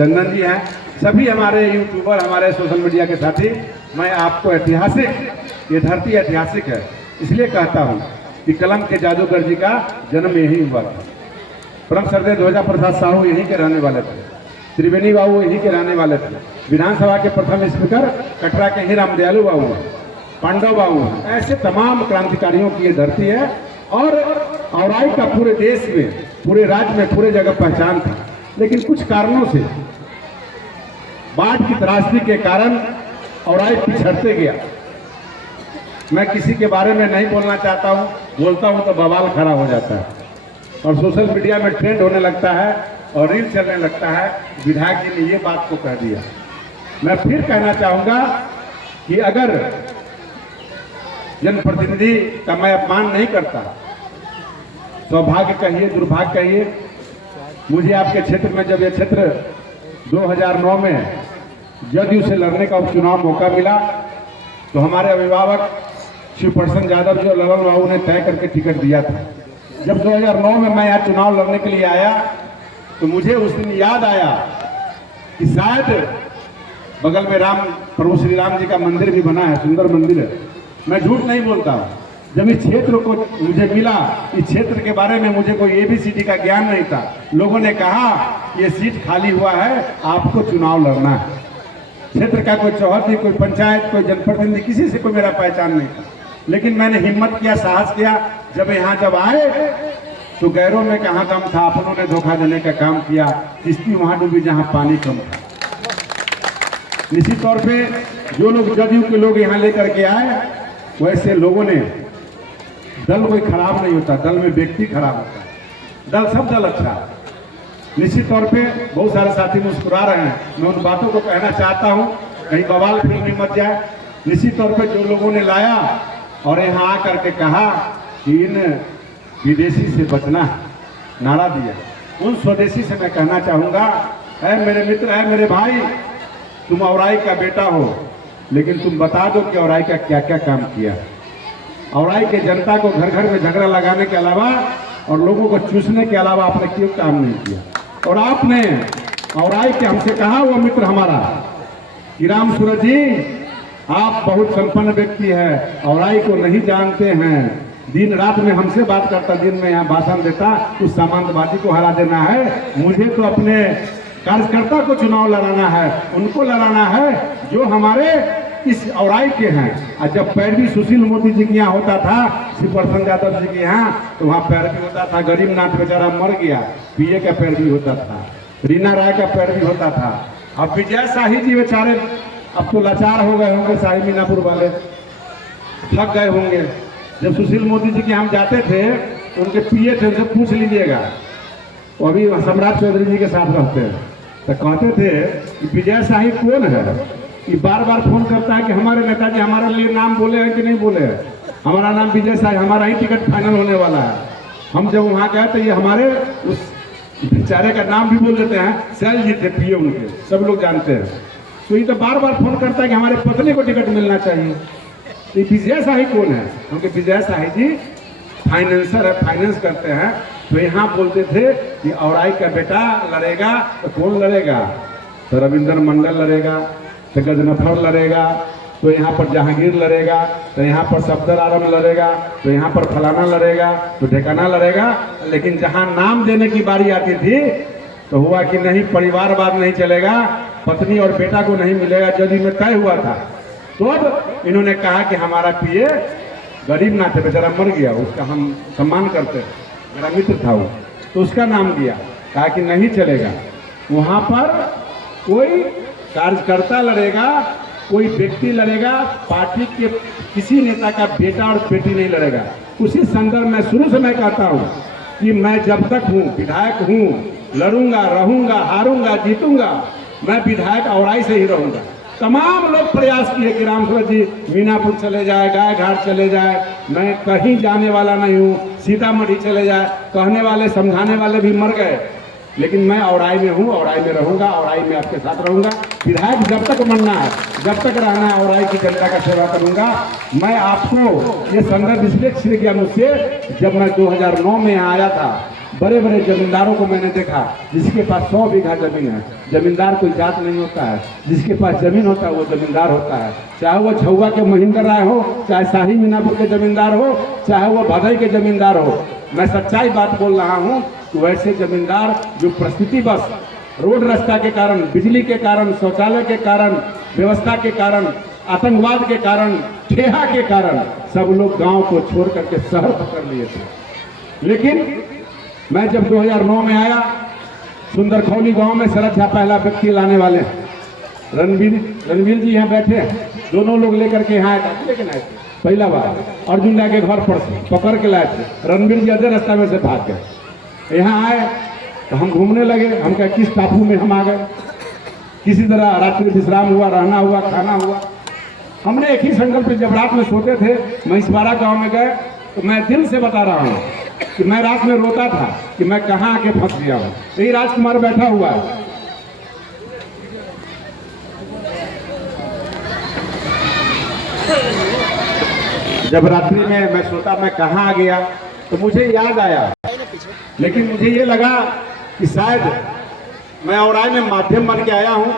चंदन जी हैं, सभी हमारे यूट्यूबर, हमारे सोशल मीडिया के साथी, मैं आपको ऐतिहासिक, ये धरती ऐतिहासिक है इसलिए कहता हूँ कि कलम के जादूगर जी का जन्म यही हुआ था। परम श्रद्धेय ध्वजा प्रसाद साहू यहीं के रहने वाले थे, त्रिवेणी बाबू यहीं के रहने वाले थे, विधानसभा के प्रथम स्पीकर कटरा के ही रामदयालु बाबू हैं, पांडव बाबू हैं, ऐसे तमाम क्रांतिकारियों की ये धरती है। और औराई का पूरे देश में, पूरे राज्य में, पूरे जगह पहचान था, लेकिन कुछ कारणों से, बाढ़ की त्रासदी के कारण औराई पिछड़ते गया। मैं किसी के बारे में नहीं बोलना चाहता हूँ, बोलता हूँ तो बवाल खड़ा हो जाता है और सोशल मीडिया में ट्रेंड होने लगता है और रील चलने लगता है। विधायक जी ने ये बात को कह दिया। मैं फिर कहना चाहूँगा कि अगर जनप्रतिनिधि का मैं अपमान नहीं करता, सौभाग्य कहिए, दुर्भाग्य कहिए, मुझे आपके क्षेत्र में जब ये क्षेत्र 2009 में जदयू से लड़ने का उपचुनाव मौका मिला तो हमारे अभिभावक शिव प्रसन्न यादव जी और ललन बाबू ने तय करके टिकट दिया था। जब 2009 में मैं यहाँ चुनाव लड़ने के लिए आया तो मुझे उस दिन याद आया कि शायद बगल में प्रभु श्री राम जी का मंदिर भी बना है, सुंदर मंदिर है। मैं झूठ नहीं बोलता हूँ। जब इस क्षेत्र को मुझे मिला, इस क्षेत्र के बारे में मुझे कोई ABCD का ज्ञान नहीं था। लोगों ने कहा ये सीट खाली हुआ है, आपको चुनाव लड़ना है। क्षेत्र का कोई चौहदी, कोई पंचायत, कोई जनप्रतिनिधि, किसी से कोई मेरा पहचान नहीं था, लेकिन मैंने हिम्मत किया, साहस किया। जब यहाँ जब आए तो गैरों में कहाँ दम था, अपनों ने धोखा देने का काम किया। किश्ती वहाँ डूबी जहाँ पानी कम था। निश्चित तौर पे जो लोग जदयू के लोग यहाँ लेकर के आए, वैसे लोगों ने, दल कोई खराब नहीं होता, दल में व्यक्ति खराब होता है। दल सब दल अच्छा है। निश्चित तौर पे बहुत सारे साथी मुस्कुरा रहे हैं, मैं उन बातों को कहना चाहता हूँ, कहीं बवाल फिर नहीं मच जाए। निश्चित तौर पे जो लोगों ने लाया और यहाँ आकर के कहा कि इन विदेशी से बचना है, नारा दिया, उन स्वदेशी से मैं कहना चाहूँगा, है मेरे मित्र, है मेरे भाई, तुम औराई का बेटा हो, लेकिन तुम बता दो कि औराई का क्या क्या काम किया। औराई के जनता को घर घर में झगड़ा लगाने के अलावा और लोगों को चूसने के अलावा आपने क्यों काम नहीं किया। और आपने औराई के हमसे कहा, वो मित्र हमारा कि राम सूरज जी, आप बहुत संपन्न व्यक्ति है, औराई को नहीं जानते हैं। दिन रात में हमसे बात करता, दिन में यहाँ भाषण देता, उस सामंतवादी को हरा देना है। मुझे तो अपने कार्यकर्ता को चुनाव लड़ाना है, उनको लड़ाना है जो हमारे इस औराई के हैं। और जब पैरवी सुशील मोदी जी के यहाँ होता था, शिव प्रसन्न यादव जी के यहाँ, तो वहाँ पैरवी होता था। गरीबनाथ बेचारा मर गया, PA का पैरवी होता था, रीना राय का पैरवी होता था। अब विजय शाही जी बेचारे अब तो लाचार हो गए होंगे, शाही मीनापुर वाले थक गए होंगे। जब सुशील मोदी जी के हम जाते थे तो उनके PA थे, उनसे पूछ लीजिएगा, वो अभी सम्राट चौधरी जी के साथ रहते हैं, तो कहते थे कि विजय शाही कौन है। कि बार बार फोन करता है कि हमारे नेताजी हमारे लिए नाम बोले हैं कि नहीं बोले हैं, हमारा नाम विजय शाही, हमारा ही टिकट फाइनल होने वाला है। हम जब वहाँ गए तो ये हमारे उस बेचारे का नाम भी बोल देते हैं, सैल जी थे PA उनके, सब लोग जानते हैं। तो ये तो बार बार फोन करता है कि हमारे पत्नी को टिकट मिलना चाहिए। तो विजय शाही कौन है? क्योंकि विजय शाही जी फाइनेंसर है, फाइनेंस करते हैं। तो यहाँ बोलते थे कि औराई का बेटा लड़ेगा तो कौन लड़ेगा, तो रविंद्र मंडल लड़ेगा, तो गजनफर लड़ेगा, तो यहाँ पर जहांगीर लड़ेगा, तो यहाँ पर सफदर आलम लड़ेगा, तो यहाँ पर फलाना लड़ेगा, तो ठिकाना लड़ेगा। लेकिन जहाँ नाम देने की बारी आती थी तो हुआ कि नहीं, परिवारवाद नहीं चलेगा, पत्नी और बेटा को नहीं मिलेगा, जदयू में तय हुआ था। तो अब इन्होंने कहा कि हमारा PA गरीब ना थे, बेचारा मर गया, उसका हम सम्मान करते हैं, मेरा मित्र था वो, तो उसका नाम दिया। कहा कि नहीं चलेगा, वहाँ पर कोई कार्यकर्ता लड़ेगा, कोई व्यक्ति लड़ेगा, पार्टी के किसी नेता का बेटा और बेटी नहीं लड़ेगा। उसी संदर्भ में शुरू से मैं कहता हूँ कि मैं जब तक हूँ, विधायक हूँ, लड़ूंगा, रहूंगा, हारूंगा, जीतूंगा, मैं विधायक औराई से ही रहूंगा। तमाम लोग प्रयास किए कि राम सूरज जी मीनापुर चले जाए, गाय घाट चले जाए, मैं कहीं जाने वाला नहीं हूँ, सीतामढ़ी चले जाए, कहने वाले समझाने वाले भी मर गए, लेकिन मैं औराई में हूँ, औराई में रहूंगा, औराई में आपके साथ रहूंगा। विधायक जब तक बनना है, जब तक रहना है, औराई की जनता का सेवा करूंगा। मैं आपको ये संदर्भ इसलिए छिड़ गया मुझसे, जब मैं 2009 में यहाँ आया था, बड़े बड़े जमींदारों को मैंने देखा जिसके पास 100 बीघा जमीन है। जमींदार कोई जात नहीं होता है, जिसके पास जमीन होता है वो जमींदार होता है। चाहे वो छुआ के महेंद्र राय हो, चाहे शाही मीनापुर के जमींदार हो, चाहे वो भदई के जमींदार हो। मैं सच्चाई बात बोल रहा हूँ कि वैसे जमींदार जो परिस्थिति बस रोड रास्ता के कारण, बिजली के कारण, शौचालय के कारण, व्यवस्था के कारण, आतंकवाद के कारण, ठेहा के कारण सब लोग गांव को छोड़ करके शहर पकड़ लिए थे। लेकिन मैं जब 2009 में आया, सुंदरखौली गांव में शरद झा पहला व्यक्ति लाने वाले हैं। रणवीर जी यहाँ बैठे हैं, दोनों लोग लेकर के यहाँ आए, लेकिन आए थे पहला बार अर्जुन दा के घर पर पकड़ के लाए थे। रणवीर जी अधे रास्ता में से भाग गए। यहाँ आए तो हम घूमने लगे। हम कहे किस टापू में हम आ गए, किसी तरह रात्रि विश्राम हुआ, रहना हुआ, खाना हुआ। हमने एक ही संकल्प पे जब रात में सोते थे, महिषवाड़ा गांव में गए तो मैं दिल से बता रहा हूँ कि मैं रात में रोता था कि मैं कहाँ आके फंस गया हूँ। यही राजकुमार बैठा हुआ है। जब रात्रि में मैं सोता मैं कहाँ आ गया तो मुझे याद आया, लेकिन मुझे ये लगा कि शायद मैं औराई में माध्यम बन के आया हूँ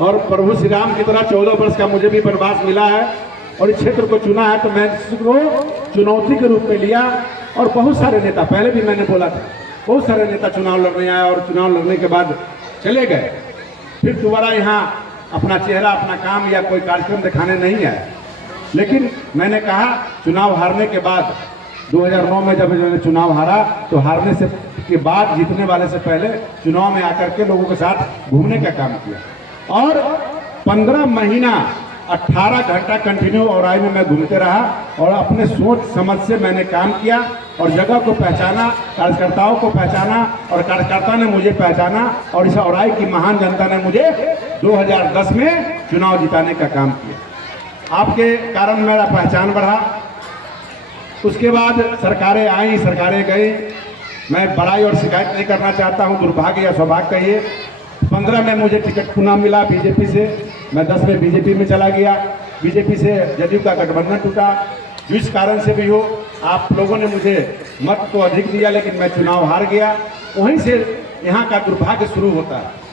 और प्रभु श्री राम की तरह 14 वर्ष का मुझे भी वनवास मिला है और इस क्षेत्र को चुना है। तो मैं इसको चुनौती के रूप में लिया और बहुत सारे नेता, पहले भी मैंने बोला था, बहुत सारे नेता चुनाव लड़ने आए और चुनाव लड़ने के बाद चले गए। फिर दोबारा यहाँ अपना चेहरा, अपना काम या कोई कार्यक्रम दिखाने नहीं आए। लेकिन मैंने कहा चुनाव हारने के बाद 2009 में जब मैंने चुनाव हारा तो हारने से के बाद जीतने वाले से पहले चुनाव में आकर के लोगों के साथ घूमने का काम किया और 15 महीना 18 घंटा कंटिन्यू औराई में मैं घूमते रहा और अपने सोच समझ से मैंने काम किया और जगह को पहचाना, कार्यकर्ताओं को पहचाना और कार्यकर्ता ने मुझे पहचाना और इस औराई की महान जनता ने मुझे 2010 में चुनाव जिताने का काम किया। आपके कारण मेरा पहचान बढ़ा। उसके बाद सरकारें आई, सरकारें गई। मैं बड़ाई और शिकायत नहीं करना चाहता हूं, दुर्भाग्य या सौभाग्य कहिए। 15 में मुझे टिकट पुनः मिला बीजेपी से, मैं 10 में बीजेपी में चला गया। बीजेपी से जदयू का गठबंधन टूटा। जिस कारण से भी हो, आप लोगों ने मुझे मत तो अधिक दिया लेकिन मैं चुनाव हार गया। वहीं से यहाँ का दुर्भाग्य शुरू होता है।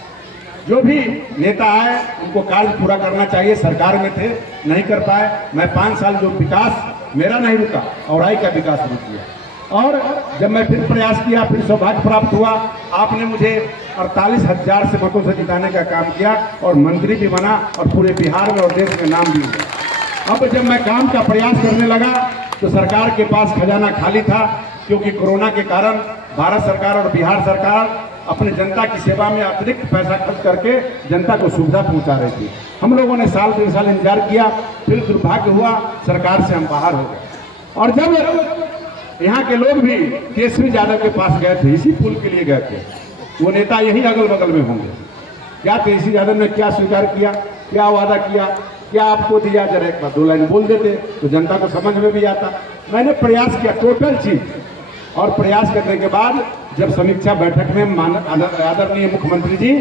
जो भी नेता आए उनको कार्य पूरा करना चाहिए। सरकार में थे, नहीं कर पाए। मैं 5 साल जो विकास मेरा नहीं रुका, औराई का विकास रुक गया। और जब मैं फिर प्रयास किया, फिर सौभाग्य प्राप्त हुआ। आपने मुझे 48,000 से मतों से जिताने का काम किया और मंत्री भी बना और पूरे बिहार में और देश में नाम भी हुआ। अब जब मैं काम का प्रयास करने लगा तो सरकार के पास खजाना खाली था, क्योंकि कोरोना के कारण भारत सरकार और बिहार सरकार अपने जनता की सेवा में अतिरिक्त पैसा खर्च करके जनता को सुविधा पहुंचा रही थी। हम लोगों ने साल 3 साल इंतजार किया, फिर दुर्भाग्य हुआ, सरकार से हम बाहर हो गए। और जब यहाँ के लोग भी केसरी यादव के पास गए थे, इसी पुल के लिए गए थे, वो नेता यही अगल बगल में होंगे। क्या केसरी यादव ने क्या स्वीकार किया, क्या वादा किया, क्या आपको दिया, जरा एक बार 2 लाइन बोल देते तो जनता को समझ में भी आता। मैंने प्रयास किया टोटल चीज, और प्रयास करने के बाद जब समीक्षा बैठक में आदरणीय मुख्यमंत्री जी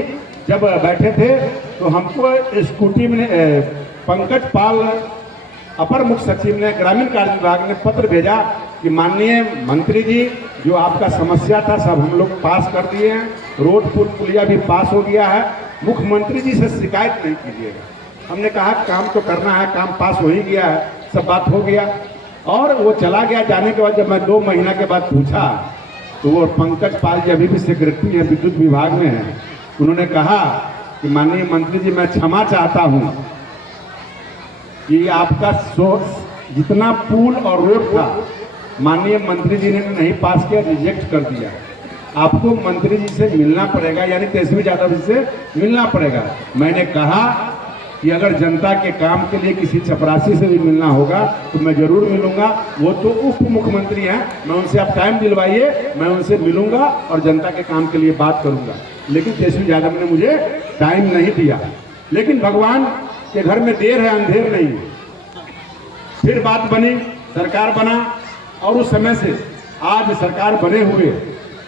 जब बैठे थे तो हमको स्कूटी में पंकज पाल अपर मुख्य सचिव ने, ग्रामीण कार्य विभाग ने पत्र भेजा कि माननीय मंत्री जी, जो आपका समस्या था सब हम लोग पास कर दिए हैं, रोड पुल पुलिया भी पास हो गया है, मुख्यमंत्री जी से शिकायत नहीं कीजिएगा। हमने कहा काम तो करना है, काम पास हो ही गया है, सब बात हो गया। और वो चला गया। जाने के बाद जब मैं 2 महीना के बाद पूछा तो वो पंकज पाल जी अभी भी सेक्रेटरी है, विद्युत विभाग में है। उन्होंने कहा कि माननीय मंत्री जी, मैं क्षमा चाहता हूं कि आपका जितना पुल और रोड था माननीय मंत्री जी ने नहीं पास किया, रिजेक्ट कर दिया। आपको मंत्री जी से मिलना पड़ेगा, यानी तेजस्वी यादव जी से मिलना पड़ेगा। मैंने कहा कि अगर जनता के काम के लिए किसी चपरासी से भी मिलना होगा तो मैं जरूर मिलूंगा। वो तो उप मुख्यमंत्री हैं, मैं उनसे आप टाइम दिलवाइए, मैं उनसे मिलूंगा और जनता के काम के लिए बात करूंगा। लेकिन तेजस्वी यादव ने मुझे टाइम नहीं दिया। लेकिन भगवान के घर में देर है, अंधेर नहीं है। फिर बात बनी, सरकार बना और उस समय से आज सरकार बने हुए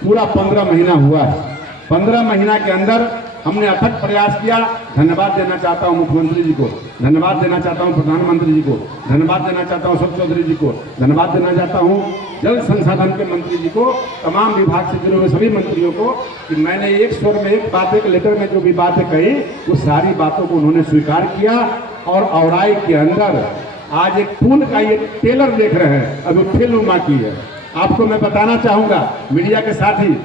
पूरा 15 महीना हुआ है। 15 महीना के अंदर हमने अथक प्रयास किया। धन्यवाद देना चाहता हूं मुख्यमंत्री जी को, धन्यवाद देना चाहता हूं प्रधानमंत्री जी को, धन्यवाद देना चाहता हूं अशोक चौधरी जी को, धन्यवाद देना चाहता हूं जल संसाधन के मंत्री जी को, तमाम विभाग से जुड़े हुए सभी मंत्रियों को कि मैंने एक स्वर में एक बात, एक लेटर में जो भी बातें कही वो सारी बातों को उन्होंने स्वीकार किया। और औराई के अंदर आज एक पुल का ये टेलर देख रहे हैं, अभी फिल्म बाकी है। आपको मैं बताना चाहूंगा, मीडिया के साथी,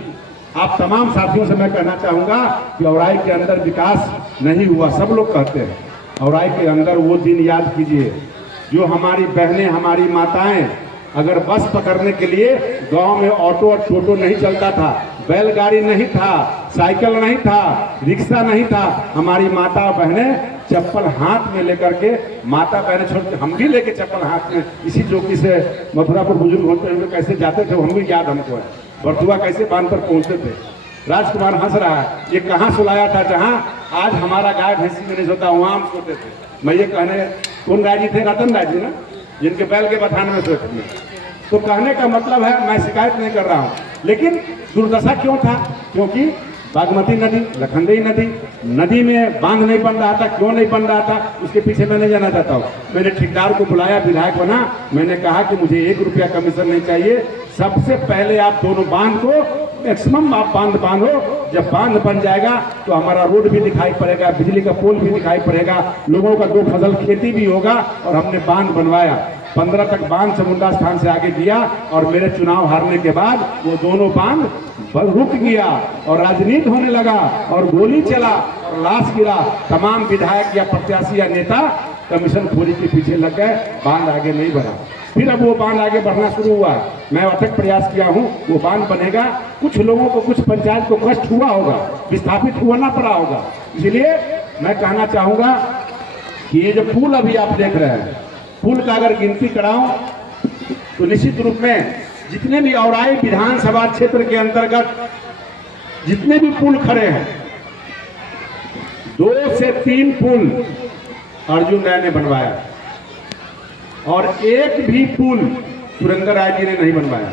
आप तमाम साथियों से मैं कहना चाहूंगा कि औराई के अंदर विकास नहीं हुआ। सब लोग कहते हैं औराई के अंदर वो दिन याद कीजिए जो हमारी बहनें, हमारी माताएं अगर बस पकड़ने के लिए गांव में ऑटो और टोटो नहीं चलता था, बैलगाड़ी नहीं था, साइकिल नहीं था, रिक्शा नहीं था, हमारी माता और बहनें चप्पल हाथ में लेकर के, माता बहनें छोड़, हम भी लेके चप्पल हाथ में इसी चौकी से मथुरापुर बुजुर्ग होते हुए कैसे जाते थे, हम भी याद हमको है। बर्थुआ कैसे बांध पर पहुंचते थे। राजकुमार हंस रहा है, ये कहाँ सुलाया था जहाँ आज हमारा गाय भैंसी में नहीं सोता, वहाँ हम सोते थे। मैं ये कहने, कौन राय जी थे? रतन राय जी ना, जिनके बैल के बथान में सोते थे। तो कहने का मतलब है, मैं शिकायत नहीं कर रहा हूँ, लेकिन दुर्दशा क्यों था? क्योंकि बागमती नदी, लखनदेई नदी में बांध नहीं बन रहा था। क्यों नहीं बन रहा था उसके पीछे मैं नहीं जाना चाहता हूँ। मैंने ठेकेदार को बुलाया, विधायक बना, मैंने कहा कि मुझे 1 रुपया कमीशन नहीं चाहिए। सबसे पहले आप दोनों बांध को मैक्सिमम आप बांधो। जब बांध बन जाएगा तो हमारा रोड भी दिखाई पड़ेगा, बिजली का पोल भी दिखाई पड़ेगा, लोगों का 2 फसल खेती भी होगा। और हमने बांध बनवाया। 15 तक बांध चामुंडा स्थान से आगे किया और मेरे चुनाव हारने के बाद वो दोनों बांध रुक गया और राजनीति होने लगा और गोली चला और लाश गिरा। तमाम विधायक या प्रत्याशी या नेता कमीशन खोरी के पीछे लग गए, बांध आगे नहीं बढ़ा। फिर अब वो बांध आगे बढ़ना शुरू हुआ। मैं अथक प्रयास किया हूँ, वो बांध बनेगा। कुछ लोगों को, कुछ पंचायत को कष्ट हुआ होगा, विस्थापित होना पड़ा होगा। इसलिए मैं कहना चाहूँगा कि ये जो पुल अभी आप देख रहे हैं, पुल का अगर गिनती कराऊं तो निश्चित रूप में जितने भी औराई विधानसभा क्षेत्र के अंतर्गत जितने भी पुल खड़े हैं, 2 से 3 पुल अर्जुन राय ने बनवाया और एक भी पुल सुरेंद्र राय जी ने नहीं बनवाया।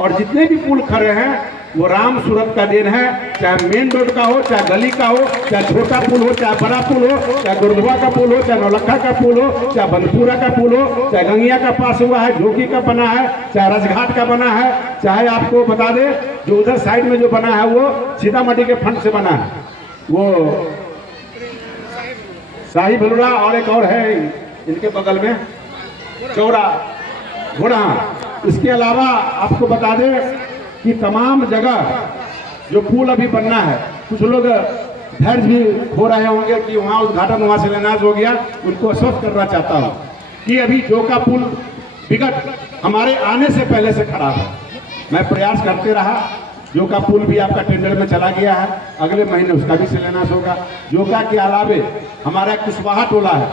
और जितने भी पुल खड़े हैं वो राम सूरत का दिन है, चाहे मेन रोड का हो, चाहे गली का हो, चाहे छोटा पुल हो, चाहे बड़ा पुल हो, चाहे गुरुद्वा का पुल हो, चाहे नौलखा का पुल हो, चाहे बंदपुरा का पुल हो, चाहे गंगिया का पास हुआ है, झोंकी का बना है, चाहे राजघाट का बना है, चाहे आपको बता दे जो उधर साइड में जो बना है वो सीतामढ़ी के फंड से बना है, वो शाही भलुरा और एक और है इनके बगल में चौड़ा घोड़ा। इसके अलावा आपको बता दें कि तमाम जगह जो पुल अभी बनना है, कुछ लोग धैर्य भी खो रहे होंगे कि वहाँ उद्घाटन वहाँ शिलान्यास हो गया, उनको आश्वस्त करना चाहता हूँ कि अभी जो का पुल विगत हमारे आने से पहले से खराब है। मैं प्रयास करते रहा, जो का पुल भी आपका टेंडर में चला गया है, अगले महीने उसका भी शिलान्यास होगा। जोका के अलावे हमारा कुशवाहा टोला है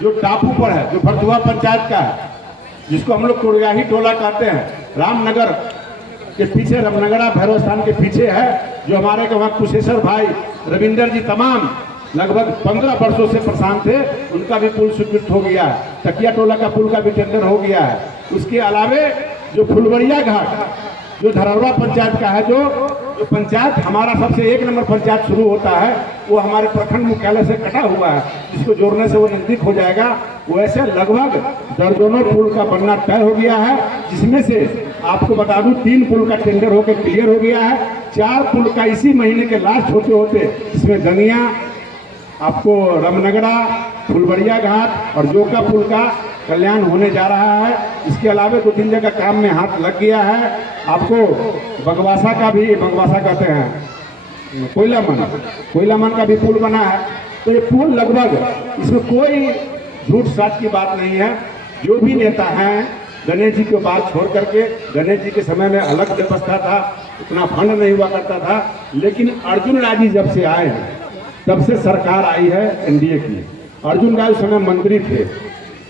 जो टापू पर है, जो भरथुआ पंचायत का है, जिसको हम लोग कुड़ियाही टोला कहते हैं। रामनगर के पीछे, रामनगरा भैरव स्थान के पीछे है, जो हमारे के वहाँ कुशेश्वर भाई रविंदर जी तमाम लगभग 15 वर्षों से परेशान थे, उनका भी पुल स्वीकृत हो गया है। तकिया टोला का पुल का भी टेंडर हो गया है। उसके अलावे जो फुलवरिया घाट जो धरौरा पंचायत का है, जो पंचायत हमारा सबसे 1 नंबर पंचायत शुरू होता है, वो हमारे प्रखंड मुख्यालय से कटा हुआ है, जिसको जोड़ने से वो नजदीक हो जाएगा। वैसे लगभग दर्जनों पुल का बनना तय हो गया है, जिसमें से आपको बता दूं 3 पुल का टेंडर होकर क्लियर हो गया है। 4 पुल का इसी महीने के लास्ट होते होते इसमें गंगिया, आपको रामनगरा, फुलवरिया घाट और जोका पुल का कल्याण होने जा रहा है। इसके अलावा 2-3 जगह काम में हाथ लग गया है। आपको बगवासा का भी, बगवासा कहते हैं कोयलामन का भी पुल बना है। तो ये पुल लगभग, इसमें कोई झूठ सच की बात नहीं है। जो भी नेता हैं, गणेश जी की बात छोड़ करके, गणेश जी के समय में अलग व्यवस्था था, उतना फंड नहीं हुआ करता था, लेकिन अर्जुन राय जी जब से आए हैं तब से सरकार आई है एनडीए की। अर्जुन राय उस समय मंत्री थे,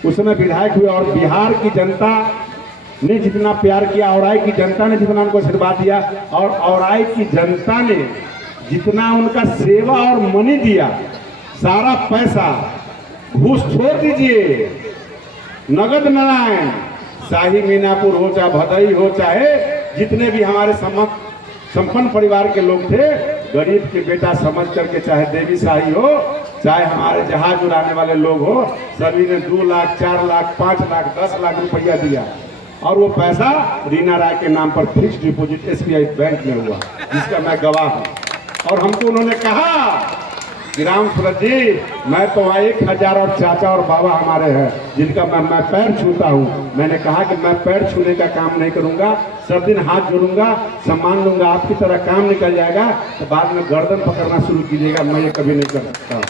उस समय विधायक हुए और बिहार की जनता ने जितना प्यार किया, औराई की जनता ने जितना उनको आशीर्वाद दिया और औराई की जनता ने जितना उनका सेवा और मनी दिया, सारा पैसा घूस छोड़ दीजिए, नगद नारायण, शाही मीनापुर हो चाहे भदई हो, चाहे जितने भी हमारे संपन्न परिवार के लोग थे, गरीब के बेटा समझ करके, चाहे देवी शाही हो, चाहे हमारे जहाज उड़ाने वाले लोग हो, सभी ने 2 लाख 4 लाख 5 लाख 10 लाख रुपया दिया और वो पैसा रीना राय के नाम पर फिक्स डिपॉजिट SBI बैंक में हुआ, जिसका मैं गवाह हूँ। और हमको उन्होंने कहा कि राम सूरत जी, मैं तो 1000 और चाचा और बाबा हमारे हैं जिनका मैं पैर छूता हूँ। मैंने कहा कि मैं पैर छूने का काम नहीं करूँगा, सब दिन हाथ जोड़ूंगा, सम्मान लूंगा, आपकी तरह काम निकल जाएगा तो बाद में गर्दन पकड़ना शुरू कीजिएगा, मैं ये कभी नहीं कर सकता।